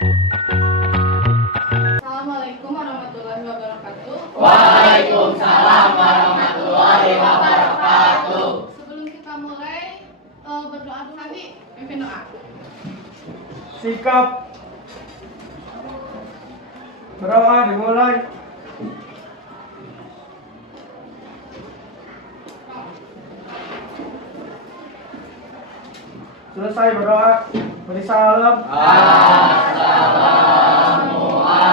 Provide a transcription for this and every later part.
Assalamualaikum warahmatullahi wabarakatuh. Waalaikumsalam warahmatullahi wabarakatuh. Sebelum kita mulai berdoa dulu, nanti pimpin doa. Sikap berdoa dimulai. Selesai berdoa, beri salam.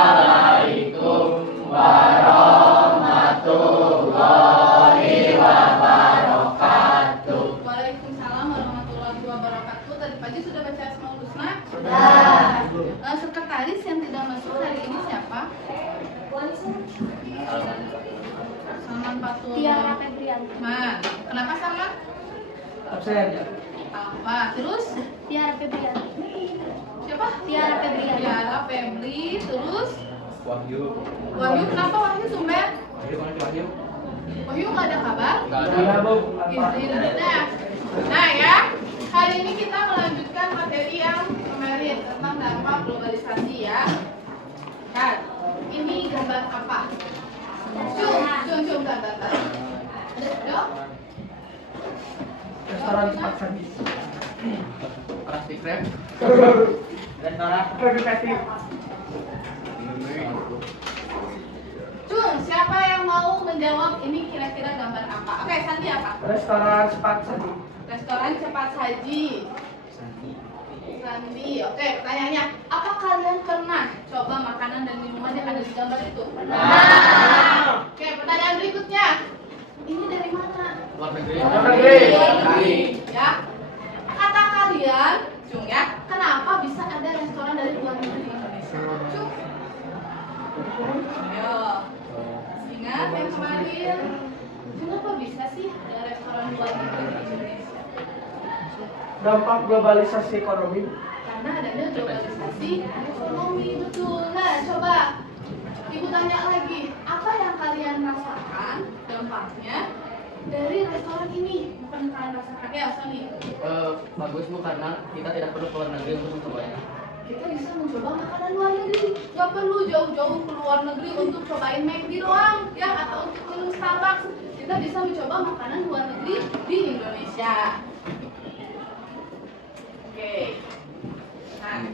Assalamualaikum warahmatullahi wabarakatuh. Waalaikumsalam warahmatullahi wabarakatuh. Tadi pagi sudah baca Asmaul Husna? Sudah. Sekretaris yang tidak masuk hari ini siapa? Salman Fatul. Tiara Febrian. Kenapa Salman? Absen. Apa? Terus? Tiara Febrian. Siapa? Tiara Febrian. Tiara Febri. Terus? Wahyu. Wahyu. Kenapa Wahyu tumben? Wahyu. Wahyu nggak ada kabar? Iya, Bu. Nah ya, hari ini kita melanjutkan materi yang kemarin tentang dampak globalisasi ya. Kan, ini gambar apa? Cium, bentar. Ada, Restoran cepat saji. Plastik wrap. Restoran. Kreatif. Cium, siapa yang mau menjawab ini kira-kira gambar apa? Oke, Santi apa? Restoran cepat saji. Restoran cepat saji. Sandi, oke, pertanyaannya, apa kalian pernah coba makanan dan minuman yang ada di gambar itu? Pernah. Oke, pertanyaan berikutnya, ini dari mana? Luar negeri. Luar negeri. Ya, kata kalian, Cung ya, kenapa bisa ada restoran dari luar negeri di Indonesia? Cung, ayo, ingat yang kemarin, kenapa bisa sih ada restoran luar negeri di Indonesia? Dampak globalisasi ekonomi. Karena adanya globalisasi ekonomi, betul. Nah, coba Ibu tanya lagi, apa yang kalian rasakan dampaknya dari restoran ini? Bukan yang kalian rasakan ya, Sony. Bagus Bu, karena kita tidak perlu keluar negeri untuk mencobanya. Kita bisa mencoba makanan luar negeri. Gak perlu jauh-jauh ke luar negeri untuk cobain McD doang, ya, atau untuk minum Starbucks. Kita bisa mencoba makanan luar negeri di Indonesia. Oke. Nah,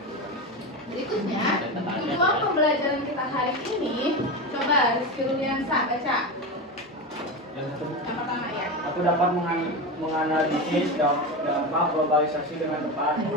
berikutnya tujuan pembelajaran kita hari ini, coba Rizky Ruliansa baca. Yang pertama ya. Aku dapat menganalisis dampak globalisasi dengan tepat.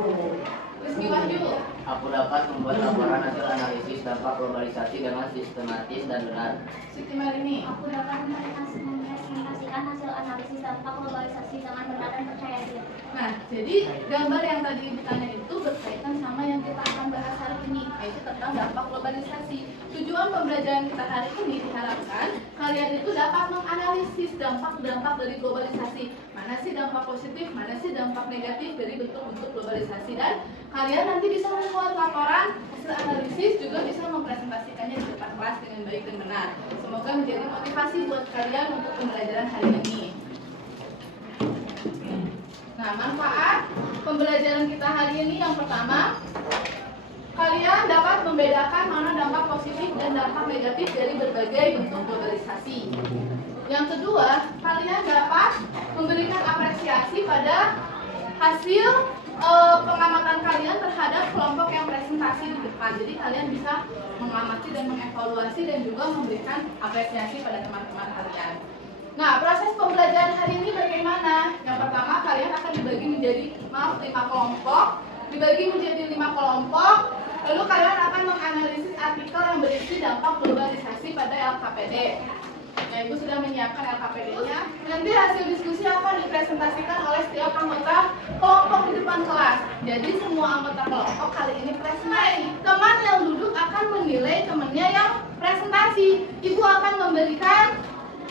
Rizky Wahyu. Aku dapat membuat laporan hasil analisis dampak globalisasi dengan sistematis dan benar. Siti Marini. Aku dapat mempresentasikan hasil analisis dampak globalisasi dengan benar dan percaya diri. Nah, jadi gambar yang tadi ditanya itu berkaitan sama yang kita akan bahas hari ini, yaitu tentang dampak globalisasi. Tujuan pembelajaran kita hari ini diharapkan kalian itu dapat menganalisis dampak-dampak dari globalisasi. Mana sih dampak positif, mana sih dampak negatif dari bentuk-bentuk globalisasi, dan kalian nanti bisa membuat laporan hasil analisis, juga bisa mempresentasikannya di depan kelas dengan baik dan benar. Semoga menjadi motivasi buat kalian untuk pembelajaran hari ini. Nah, manfaat pembelajaran kita hari ini yang pertama, kalian dapat membedakan mana dampak positif dan dampak negatif dari berbagai bentuk globalisasi. Yang kedua, kalian dapat memberikan apresiasi pada hasil pengamatan kalian terhadap kelompok yang presentasi di depan. Jadi kalian bisa mengamati dan mengevaluasi dan juga memberikan apresiasi pada teman-teman kalian. Nah, proses pembelajaran hari ini bagaimana? Yang pertama, kalian akan dibagi menjadi 5 kelompok. Dibagi menjadi 5 kelompok, lalu kalian akan menganalisis artikel yang berisi dampak globalisasi pada LKPD. Ya, Ibu sudah menyiapkan LKPD-nya. Nanti hasil diskusi akan dipresentasikan oleh setiap anggota kelompok di depan kelas. Jadi semua anggota kelompok kali ini presentasi. Teman yang duduk akan menilai temannya yang presentasi. Ibu akan memberikan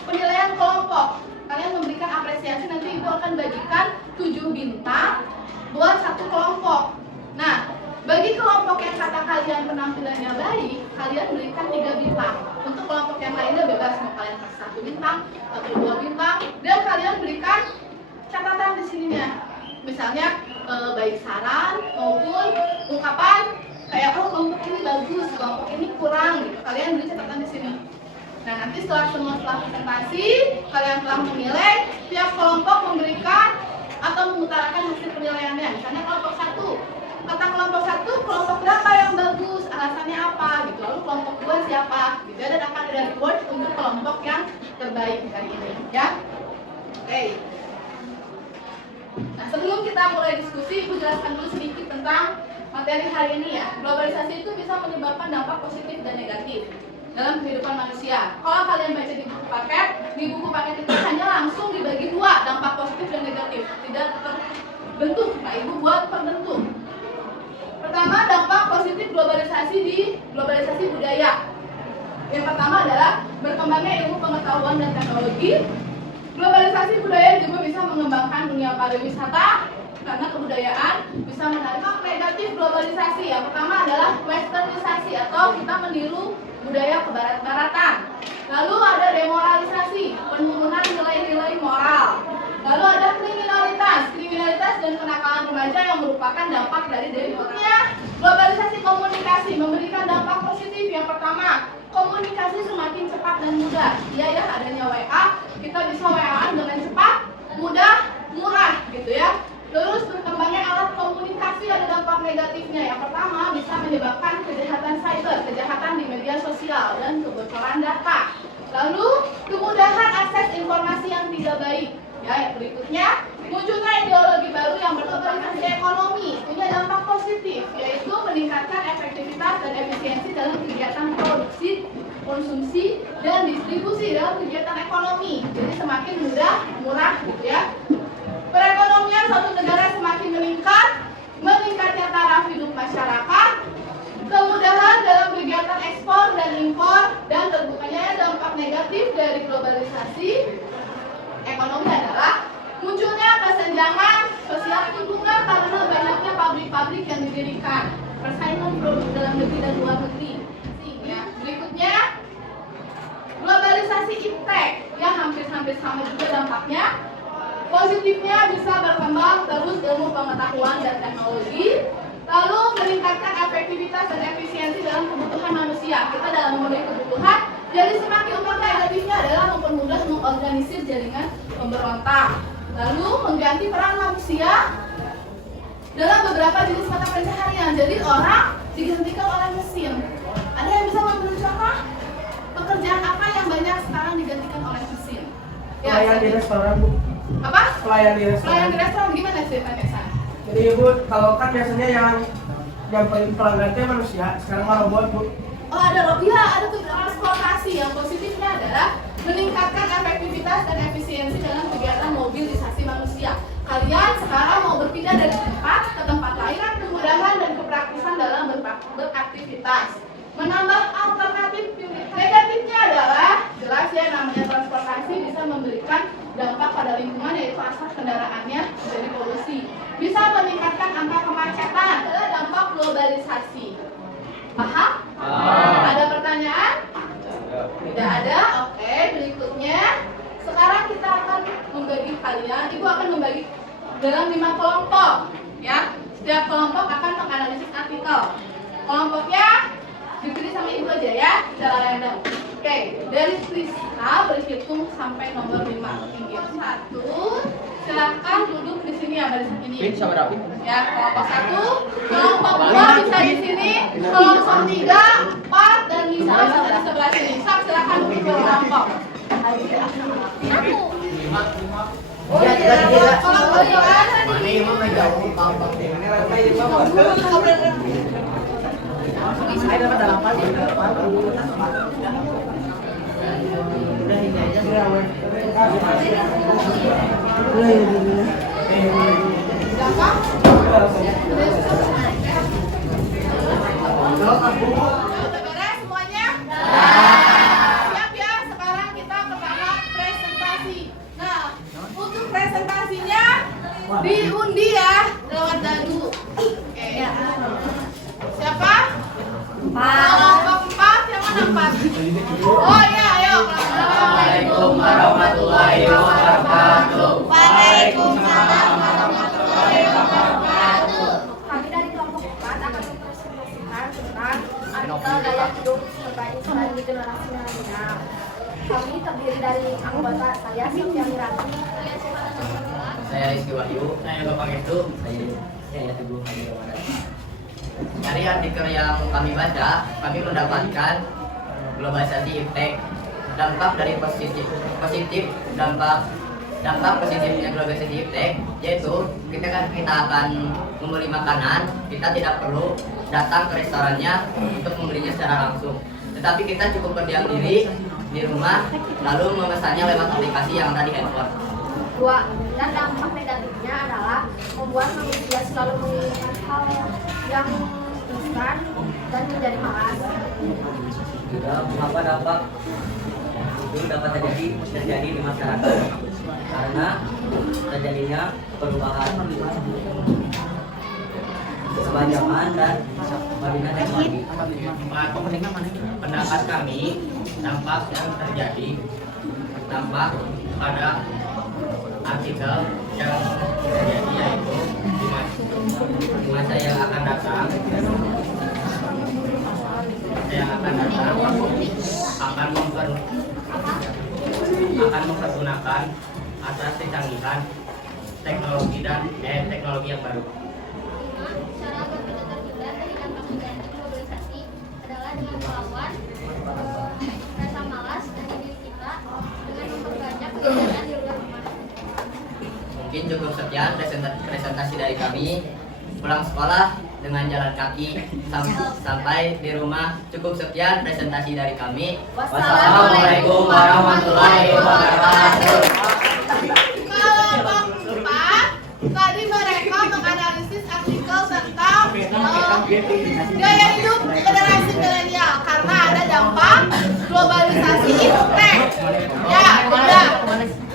penilaian kelompok. Kalian memberikan apresiasi, nanti Ibu akan bagikan 7 bintang buat satu kelompok. Nah, bagi kelompok yang kata kalian penampilannya baik, kalian berikan 3 bintang. Untuk kelompok yang lainnya bebas, mau kalian kasih 1 bintang atau 2 bintang, dan kalian berikan catatan di sininya. Misalnya baik saran maupun ungkapan kayak, oh kelompok bagus, kelompok ini kurang gitu. Kalian beri catatan di sini. Nah, nanti setelah presentasi, kalian telah menilai, tiap kelompok memberikan atau mengutarakan hasil penilaiannya. Misalnya kelompok 1, kata kelompok 1, kelompok berapa yang bagus, alasannya apa gitu. Lalu kelompok 2 siapa gitu. Dan akan ada reward untuk kelompok yang terbaik hari ini ya. Oke. Nah, sebelum kita mulai diskusi, Ibu jelaskan dulu sedikit tentang materi hari ini ya. Globalisasi itu bisa menyebabkan dampak positif dan negatif dalam kehidupan manusia. Kalau kalian baca di buku paket itu hanya langsung dibagi dua, dampak positif dan negatif, tidak terbentuk. Nah, Ibu buat terbentuk. Pertama, dampak positif globalisasi budaya. Yang pertama adalah berkembangnya ilmu pengetahuan dan teknologi. Globalisasi budaya juga bisa mengembangkan dunia pariwisata karena kebudayaan bisa menarik. Negatif globalisasi yang pertama adalah westernisasi atau kita meniru budaya kebarat-baratan. Lalu ada demoralisasi, penurunan nilai-nilai moral. Lalu ada kriminalitas dan kenakalan remaja yang merupakan dampak dari berikutnya. Globalisasi komunikasi memberikan dampak positif. Yang pertama, komunikasi semakin cepat dan mudah. Iya ya, adanya WA, kita bisa WA-an dengan cepat, mudah, murah gitu ya. Terus berkembangnya alat komunikasi ada dampak negatifnya. Yang pertama, bisa menyebabkan kejahatan cyber, kejahatan di media sosial dan kebocoran data. Lalu kemudahan akses informasi yang tidak baik. Ya, yang berikutnya, munculnya ideologi baru yang berorientasi ekonomi. Punya dampak positif, yaitu meningkatkan efektivitas dan efisiensi dalam kegiatan produksi, konsumsi, dan distribusi dalam kegiatan ekonomi. Jadi semakin mudah, murah gitu ya. Perekonomian suatu negara semakin meningkat, meningkatnya taraf hidup masyarakat, kemudahan dalam kegiatan ekspor dan impor, dan terbukanya dampak negatif dari globalisasi ekonomi adalah munculnya kesenjangan sosial lingkungan karena banyaknya pabrik-pabrik yang didirikan, persaingan produk dalam negeri dan luar negeri. Ya, berikutnya globalisasi iptek yang hampir-hampir sama juga dampaknya. Positifnya bisa berkembang terus ilmu pengetahuan dan teknologi, lalu meningkatkan efektivitas dan efisiensi dalam kebutuhan manusia. Kita dalam memenuhi kebutuhan, jadi semakin umur negatifnya adalah mempermudah mengorganisir jaringan pemberontak, lalu mengganti peran manusia dalam beberapa jenis mata pencaharian. Jadi orang digantikan oleh mesin. Ada yang bisa memberi contoh pekerjaan apa yang banyak sekarang digantikan oleh mesin? Pelayan di restoran, Bu. Apa? Pelayan di restoran. Pelayan di restoran gimana ceritanya, San? Jadi Bu, kalau kan biasanya yang paling pelanggannya manusia, sekarang mah robot, Bu. Oh, ada tuh transportasi. Yang positifnya adalah meningkatkan efektivitas dan efisiensi dalam kegiatan mobilisasi manusia. Kalian sekarang mau berpindah dari tempat ke tempat lain, kemudahan dan kepraktisan dalam beraktivitas. Menambah alternatif. Negatifnya adalah jelas ya, namanya transportasi bisa memberikan dampak pada lingkungan, yaitu asap kendaraannya menjadi polusi. Bisa meningkatkan angka kemacetan. Adalah dampak globalisasi. Paham? Ada pertanyaan? Tidak ada? Oke, berikutnya sekarang kita akan membagi kalian. Ibu akan membagi dalam 5 kelompok ya. Setiap kelompok akan menganalisis artikel. Kelompoknya dipilih sama Ibu aja ya, secara random. Oke, dari Krista berhitung sampai nomor 5. Tinggi 1. Silahkan duduk di sini ya, barisan ini. Ya, kelompok 1, kelompok 2 bisa di sini, kelompok 3, 4, dan bisa di sebelah sini. Silahkan duduk di kelompok. Aku. Oh iya, kelompok 2 Mana yang mau ngejauh kelompok ini? Saya dapat dalam apa? Udah ini aja. Berapa? Udah beres semuanya? Siap ya, sekarang kita ke tahap presentasi. Nah, untuk presentasinya diundi ya lewat dadu. Oke. Siapa? Kelompok 4, yang mana 4? Oh iya, ayo. Assalamualaikum warahmatullahi wabarakatuh. Waalaikumsalam warahmatullahi wabarakatuh. Kami dari kelompok 4 akan mempresentasikan tentang artikel gaya hidup berkelanjutan di generasi milenial. Kami terdiri dari anggota saya Sofia Mirati, Saya Rizky Wahyu. Saya Bapak Itu. Saya Teguh Hadi Ramadan. Dari artikel yang kami baca, kami mendapatkan globalisasi iptek. Dampak dari positif dampak positifnya globalisasi iptek yaitu kita akan membeli makanan, kita tidak perlu datang ke restorannya untuk membelinya secara langsung, tetapi kita cukup berdiam diri di rumah lalu memesannya lewat aplikasi yang ada di handphone. 2. Dan dampak negatifnya adalah membuat manusia selalu menginginkan hal yang instan dan menjadi malas. Juga mengapa dampak itu dapat terjadi di masyarakat karena terjadinya perubahan zaman dan perubahan teknologi. Pendapat kami, dampak yang terjadi dampak pada artikel yang terjadi yaitu di masa yang akan datang akan mempergunakan atas kecanggihan teknologi teknologi yang baru. 5. Cara agar kita terhindar dari dampak negatif globalisasi adalah dengan melawan rasa malas dari diri kita dengan memperbanyak kegiatan di luar rumah. Mungkin cukup sekian presentasi dari kami. Pulang sekolah dengan jalan kaki sampai di rumah. Cukup sekian presentasi dari kami. Wassalamualaikum warahmatullahi wabarakatuh. Kalau bab 4 tadi mereka menganalisis artikel tentang gaya hidup generasi milenial karena ada dampak globalisasi iptek. Ya, udah.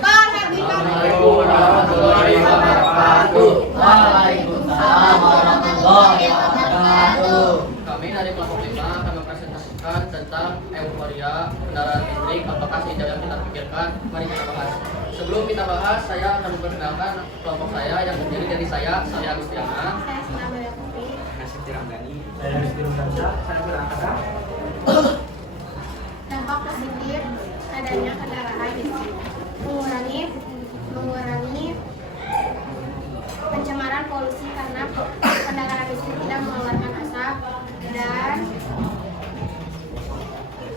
Assalamualaikum warahmatullahi wabarakatuh. Waalaikumsalam warahmatullahi wabarakatuh. Kami dari kelompok 5 akan mempresentasikan tentang euforia kendaraan listrik. Apakah seindah yang kita pikirkan? Mari kita bahas. Sebelum kita bahas, saya akan memperkenalkan kelompok saya yang terdiri dari saya Agustiana, Saya Sinabaya Putri. Saya Rizky Rudansa, saya berangkat. Dampak positif adanya kendaraan listrik mengurangi pencemaran polusi karena kendaraan listrik tidak mengeluarkan asap dan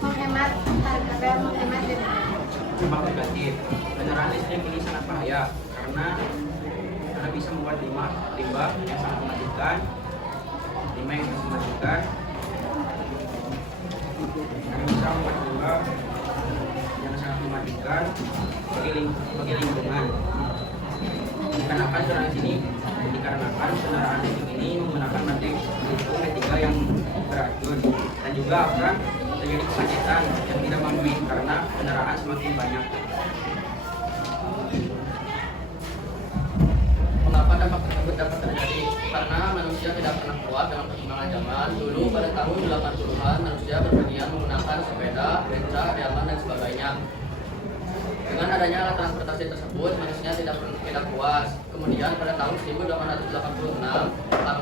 menghemat harga dan menghemat BBM. dampak negatif. Kendaraan listrik ini sangat bahaya karena bisa membuat limbah yang sangat mematikan, bagi lingkungan. Dikarenakan kendaraan listrik ini menggunakan baterai lithium P3 yang beracun dan juga akan terjadi kemacetan yang tidak memenuhi karena kendaraan semakin banyak. Mengapa dampak tersebut dapat terjadi? Karena manusia tidak pernah kuat dengan perkembangan zaman. Dulu pada tahun 80-an manusia berpergian menggunakan sepeda, beca, delman dan sebagainya. Dengan adanya alat transportasi tersebut, manusia tidak puas. Kemudian pada tahun 1886,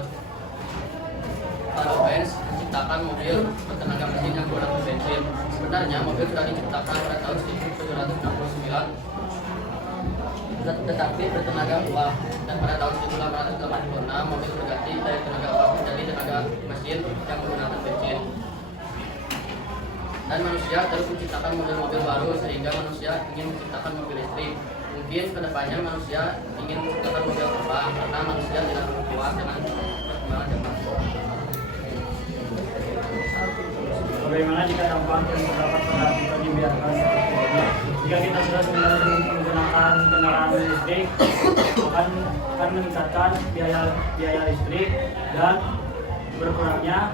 Karl Benz menciptakan mobil bertenaga mesin yang menggunakan bensin. Sebenarnya mobil sudah diciptakan pada tahun 1769, tetapi bertenaga uap. Dan pada tahun 1886, mobil berganti dari tenaga uap menjadi tenaga mesin yang menggunakan bensin. Dan manusia terus menciptakan mobil-mobil baru sehingga manusia ingin menciptakan mobil listrik. Mungkin kedepannya manusia ingin menciptakan mobil terbang karena manusia tidak puas dengan perkembangan zaman. Bagaimana jika dampak yang terdapat pada kita dibiarkan seperti ini? Jika kita sudah sebenarnya menggunakan kendaraan listrik, akan meningkatkan biaya listrik dan berkurangnya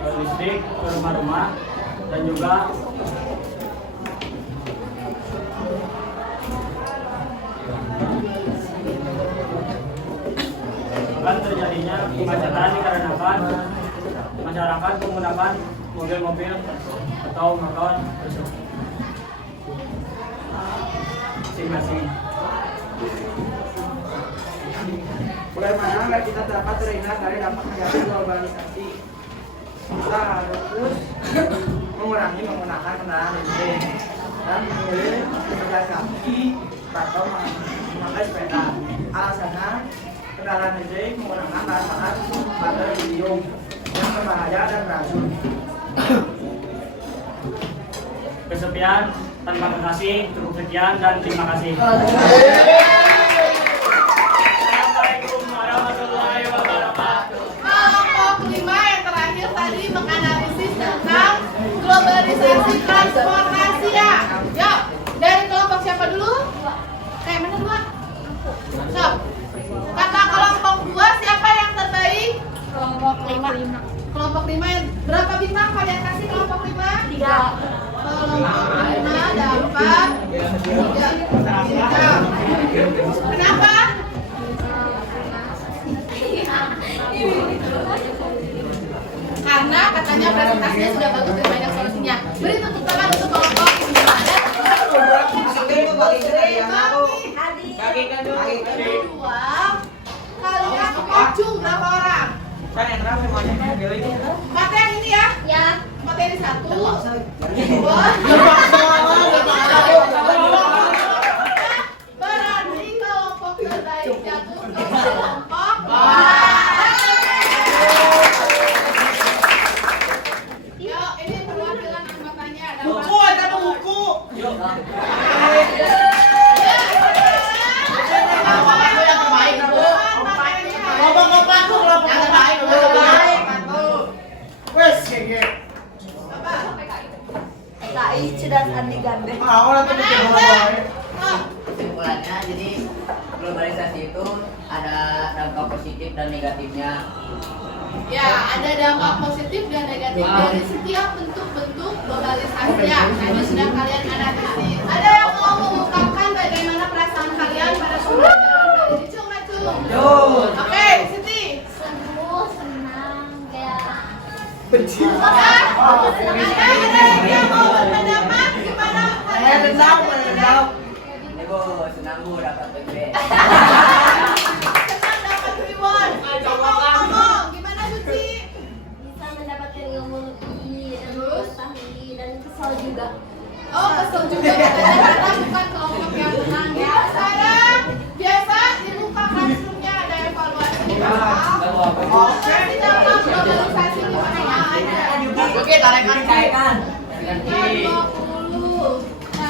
listrik ke rumah-rumah dan juga akan terjadinya kemacetan dikarenakan masyarakat menggunakan mobil-mobil atau motor masing-masing. Bagaimana agar kita dapat terhindar dari dampak negatif globalisasi? kita harus menggunakan kendaraan listrik dan memilih berjalan kaki atau memakai sepeda. Alasannya kendaraan listrik menggunakan bahan baterai lithium yang berbahaya dan beracun. Kesepian tanpa kasih, cukup sekian dan terima kasih. Assalamualaikum warahmatullahi wabarakatuh. Kelompok 5 yang terakhir tadi menganalisis tentang globalisasi transportasi ya. Yuk, dari kelompok siapa dulu? Kayak mana dua? Stop. Kata kelompok 2 siapa yang terbaik? Kelompok 5. Kelompok 5 yang berapa bintang kalian kasih kelompok 5? 3. Kelompok 5 dapat 3 bintang. Kenapa? Karena katanya presentasinya sudah bagus dan banyak solusinya. Beri tepuk tangan untuk kelompok 5. Kedua, kalian kocung berapa orang? Materi ini ya? Ya. Materi 1 2 berarti kelompok terbaik jatuh ke kelompok 2. Yuk, ini perwakilan anggotanya ada Buku, ada buku. Cidas Andi Gande. Kesimpulannya, jadi globalisasi itu ada dampak positif dan negatifnya. Ya, ada dampak positif dan negatif dari setiap bentuk-bentuk globalisasi ya. Tadi sudah kalian analisis. Ada yang mau mengungkapkan bagaimana perasaan kalian pada pembelajaran kali ini? Cung, cung. Oke, Siti. Senang, ya. Ada yang mau berpendapat gimana kalian? Ibu senang bu dapat PB. Senang dapat reward. Ngomong, gimana Suci? Bisa mendapatkan ilmu lebih dan mengetahui dan kesal juga. Oh, kesel juga katanya karena bukan kelompok yang tenang ya. Sekarang biasa di muka classroomnya ada evaluasi. Nanti dalam globalisasi gimana aja? Oke, tarekan. 20,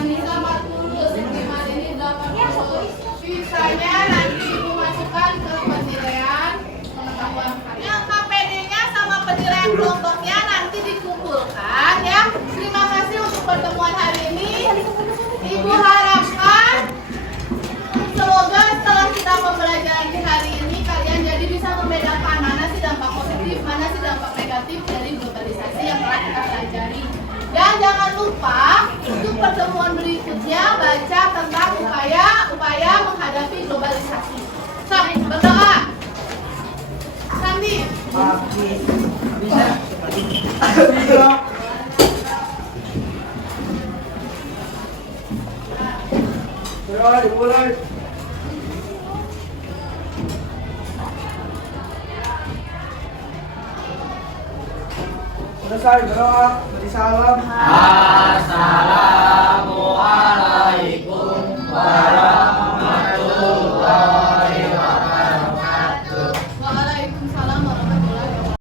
Nisa 40, Sentiman ini 80. Sisanya nanti Ibu masukkan ke penilaian pengetahuan kalian. Yang KPD-nya sama penilaian kelompoknya nanti dikumpulkan ya. Terima kasih untuk pertemuan hari ini. Ibu harapkan semoga setelah kita pembelajaran di hari ini kalian jadi bisa membedakan mana sih dampak positif, mana sih dampak negatif dari globalisasi yang telah kita pelajari. Dan jangan lupa untuk pertemuan berikutnya baca tentang upaya menghadapi globalisasi. Sampai berdoa. Sandi. Dimulai. Selesai berdoa, beri salam. Assalamualaikum warahmatullahi